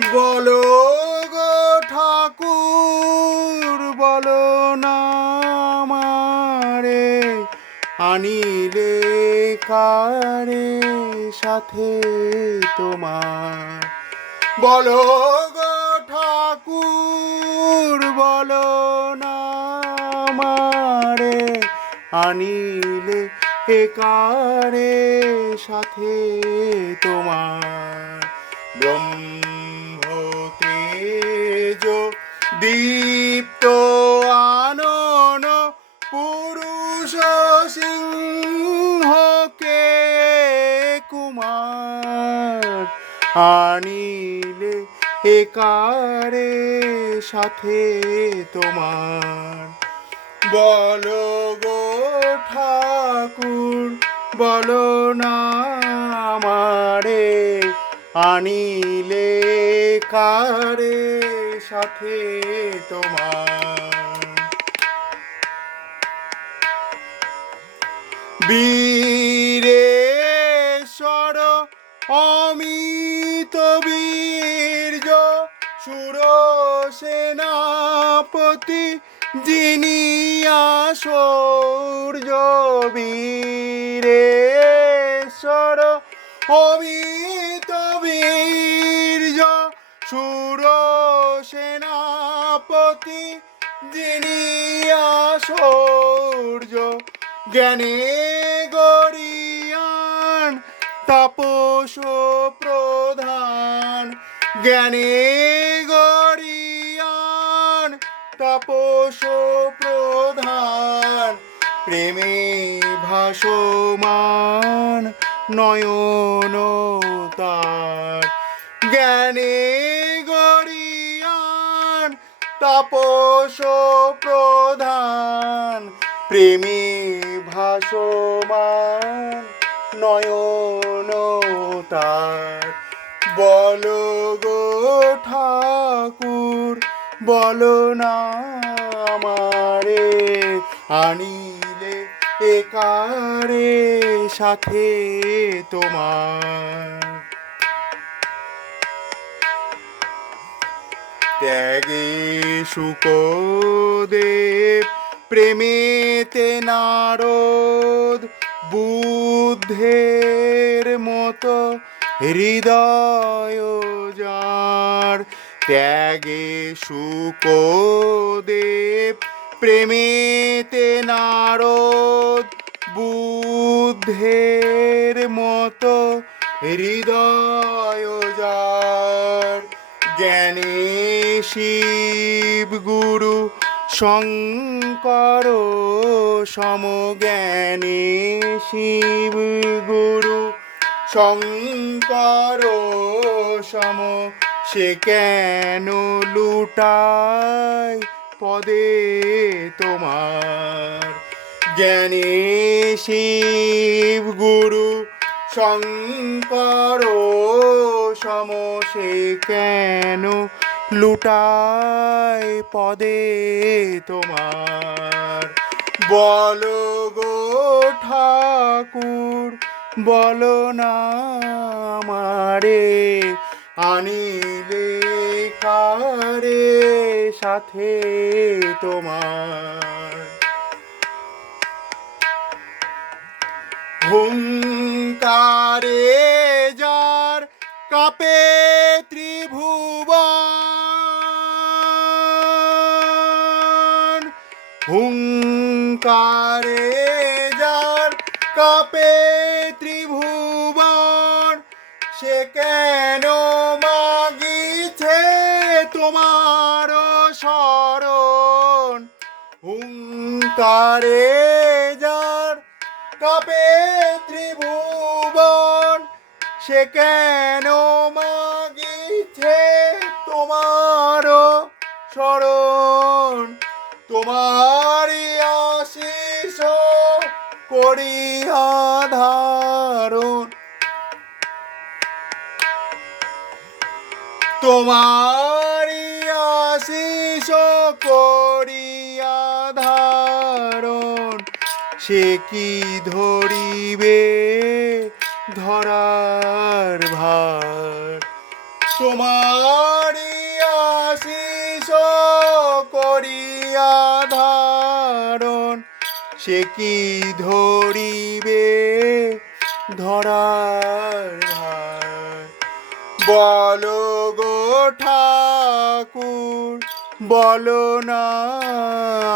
বলো গো ঠাকুর বলো না আমারে আনিলে কারে সাথে তোমার। বলো গো ঠাকুর বলো না আমারে আনিলে কারে সাথে তোমার। ব্রহ্ম তেজ দীপ্ত আনন পুরুষ সিংহকে কুমার আনিলে কারে সাথে তোমার। বলো গো ঠাকুর বলো না আমারে আনিলে কারে সাথে তোমার। বীরেশ্বর অমিত বীর্য সুর সেনাপতি জিনিয়া সূর্য। বীরেশ্বর অমিত বীর্য সুর সেনাপতি জিনিয়া সূর্য। জ্ঞানে গরিয়ান তাপস প্রধান। জ্ঞানে গরিয়ান তাপস প্রধান। প্রেমে ভাসমান নয়ন তার। জ্ঞানে গরিয়ান তাপস প্রধান। প্রেমে ভাসমান নয়ন তার। বলো গো ঠাকুর বলো না আমারে আনিলে কারে সাথে তোমার। ত্যাগে শুকদেব প্রেমেতে নারদ বুদ্ধের মতো হৃদয় যার। ত্যাগে শুকদেব প্রেমেতে নারদ বুদ্ধের মতো হৃদয় যার। জ্ঞানে শিব গুরু শঙ্কর সমজ্ঞানে শিব গুরু শঙ্কর সম। সে কেন লুটায় পদে তোমার। জ্ঞানে শিব গুরু শঙ্কর সম। সে কেন লুটায় পদে তোমার। বলো গো ঠাকুর বলো না আমারে আনিলে কারে সাথে তোমার। হুঙ্কারে যার কাপে ত্রিভুবন। হুঙ্কারে যার কাপে ত্রিভুবন। সে কেন মাগিছে তোমার শরণ। হুঙ্কারে যার কাপে ত্রিভুবন। সে কেন মাগিছে তোমার শরণ। তোমারই আশিস করিয়া ধারণ। তোমারই আশিস করিয়া ধারণ। সে কি ধরিবে ধরার ভার। তোমারি আশিস করিয়া ধারণ সে কি ধরিবে ধরার ভার বলো গো ঠাকুর বলো না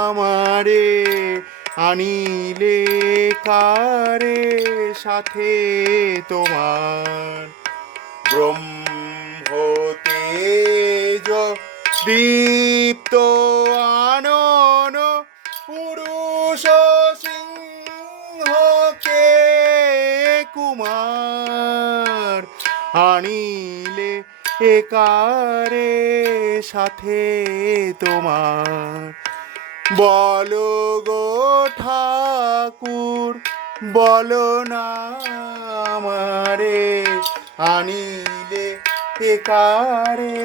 আমারে আনিলে কারে সাথে তোমার ব্রহ্ম তেজ দীপ্ত আনন পুরুষ সিংহকে কুমার আনিলে একারে সাথে তোমার বলো গো ঠাকুর বলো না আমারে আনিলে একারে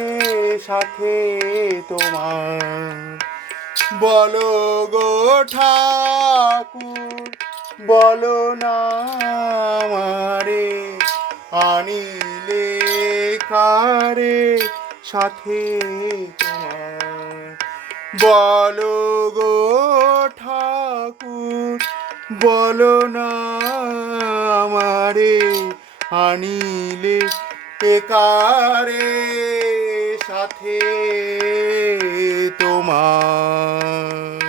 সাথে তোমার বলো গো ঠাকুর বলো না আমারে আনিলে কারে সাথে তোমার বলো গো ঠাকুর বলো না আমারে আনিলে একারে সাথে তোমার।